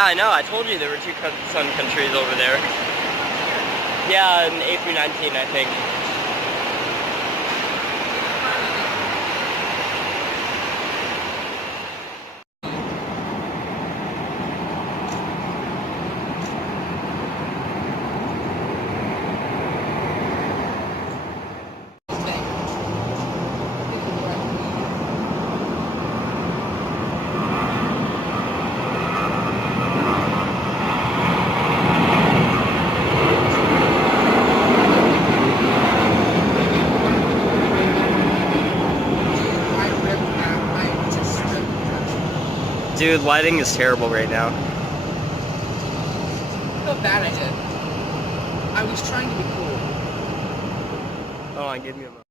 Yeah, I know. I told you there were two sun countries over there. Yeah, in A through 19, I think. Dude, lighting is terrible right now. How bad I did. I was trying to be cool. Hold on, give me a moment.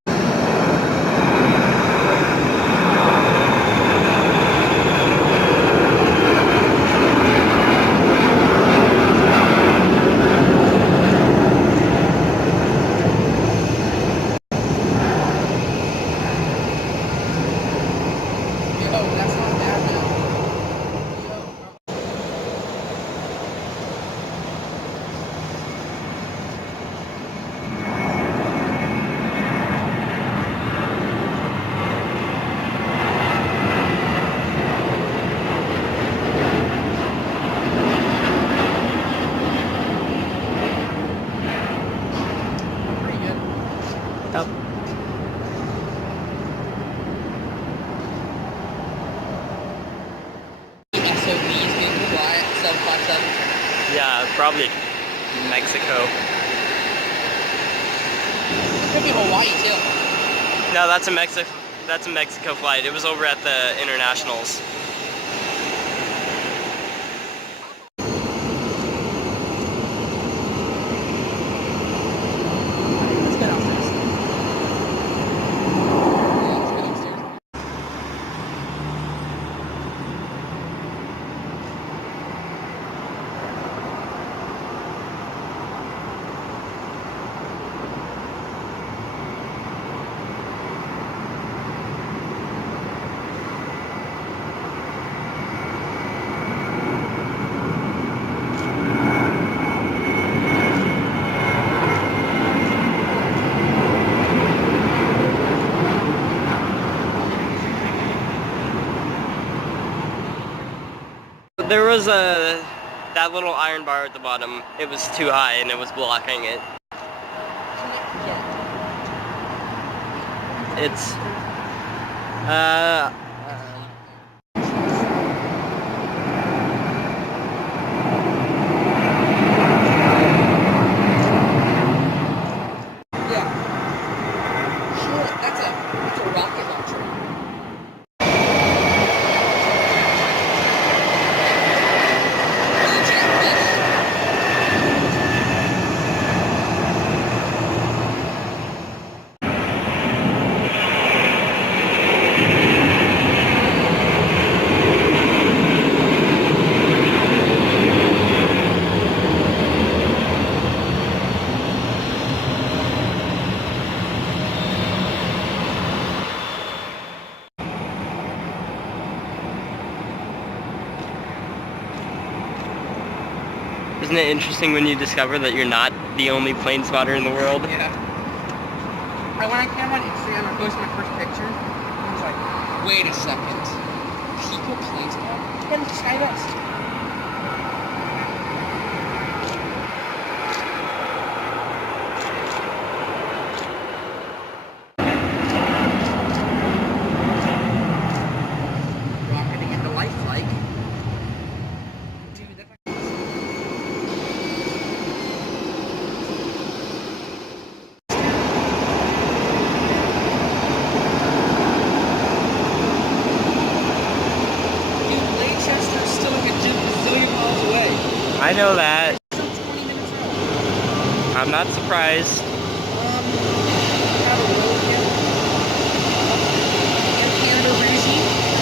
Yo, that's not bad, man. Pretty good. Yep. SOBs getting quiet, 757. Yeah, probably Mexico. It could be Hawaii too. No, that's a Mexico flight. It was over at the internationals. Let's get upstairs. Yeah, let's get upstairs. There was that little iron bar at the bottom. It was too high and it was blocking it. It's Yeah. Sure, that's a rocket launcher. Isn't it interesting when you discover that you're not the only plane spotter in the world? Yeah. When I came on Instagram, I posted my first picture. I was like, wait a second. Pico planes spot? Yeah, look, Sky West. Rocketing into lifelike. Dude, that's like... Chester's still like a gazillion miles away. I know that. Still 20 minutes out. I'm not surprised. Have a roll again. Air Canada Rouge,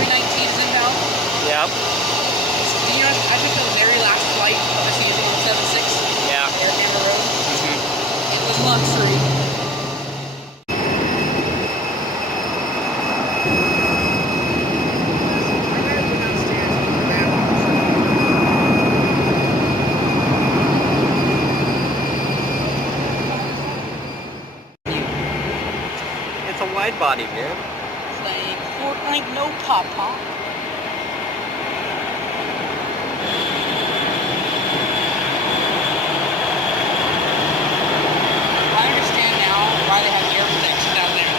319 is inbound. Yep. You know, I took the very last flight of the season on 76. Yeah. Air Canada Road. Mm-hmm. It was luxury. out of here. Playing Fortnite, no papa. I understand now why they have air protection down there.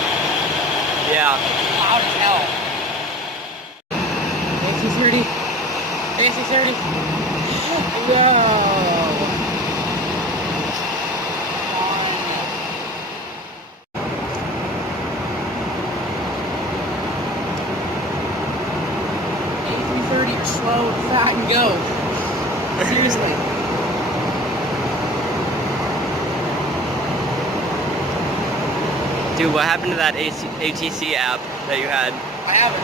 Yeah. It's loud as hell. AC30. AC30. Go. You're slow, fat, and go. Seriously. Dude, what happened to that ATC app that you had? I have it.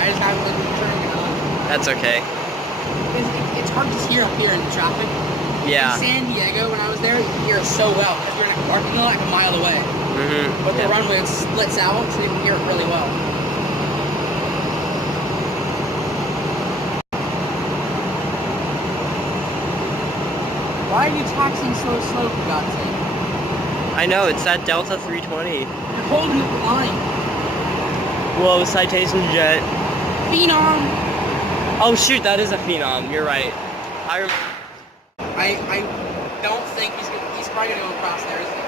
I just haven't been turning it on. That's okay. It's hard to hear up here in the traffic. Yeah. In San Diego, when I was there, you can hear it so well because we're in a parking lot like a mile away. Mm-hmm. But the runway splits out, so you can hear it really well. Why are you taxiing so slow, for God's sake? I know, it's that Delta 320. You're holding the line. Whoa, Citation Jet. Phenom! Oh shoot, that is a Phenom, you're right. I don't think he's probably gonna go across there, isn't he?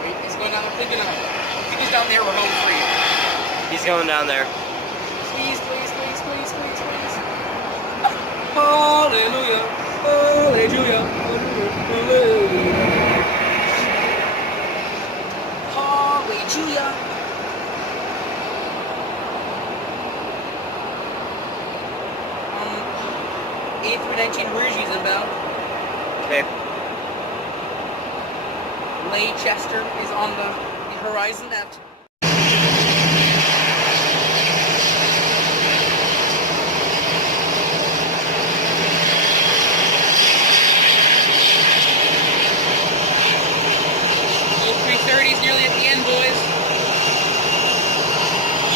Wait, he's going down there, thinking of it. If he's down there, we're home free. He's going down there. Please, please, please, please, please, please. Hallelujah, hallelujah, hallelujah. Hallelujah. A319 Rouge is inbound. Okay. Leicester is on the horizon at A330 is nearly at the end, boys.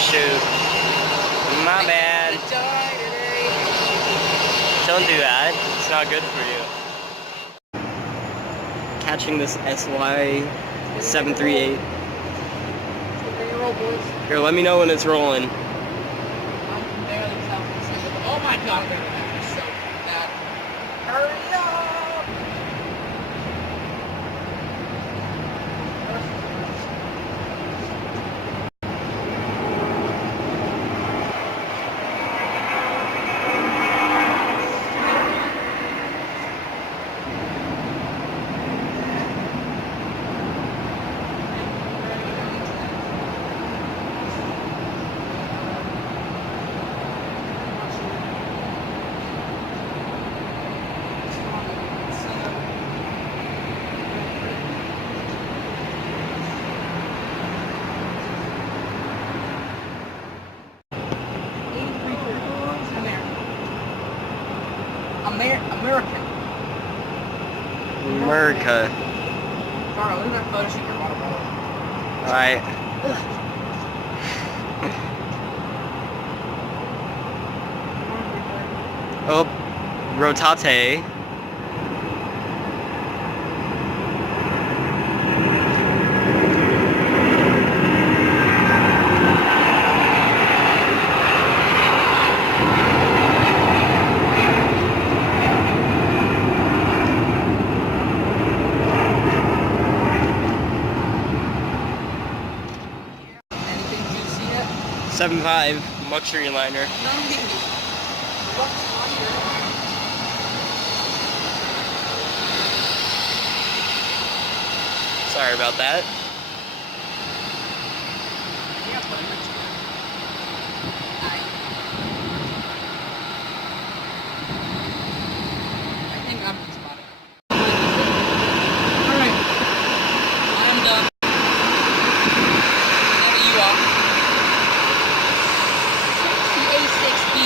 Shoot. My bad. Don't do that. It's not good for you. Catching this SY 738. Here, let me know when it's rolling. Oh my God, they're so bad. Hurry up! American. America. Sorry, look at that photo shoot your water bottle. Alright. Oh, rotate. Anything juicy yet? 7.5 luxury liner. Sorry about that. I think I'm just about it. Alright. I am done. Now that you are. 6860.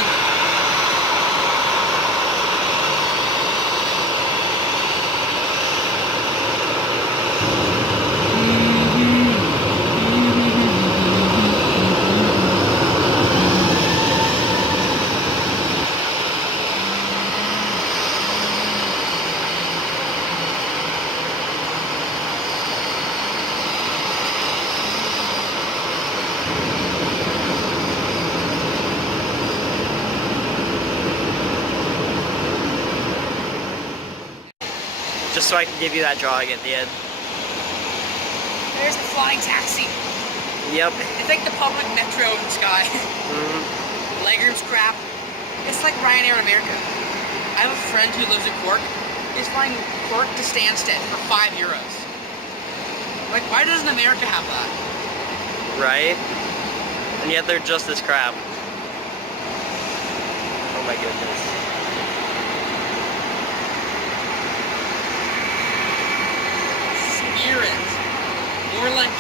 just so I can give you that drawing at the end. There's the flying taxi. Yep. It's like the public metro in the sky. Legroom's crap. It's like Ryanair in America. I have a friend who lives in Cork. He's flying Cork to Stansted for €5. Like, why doesn't America have that? Right? And yet they're just as crap. Oh my goodness. Spirit. More like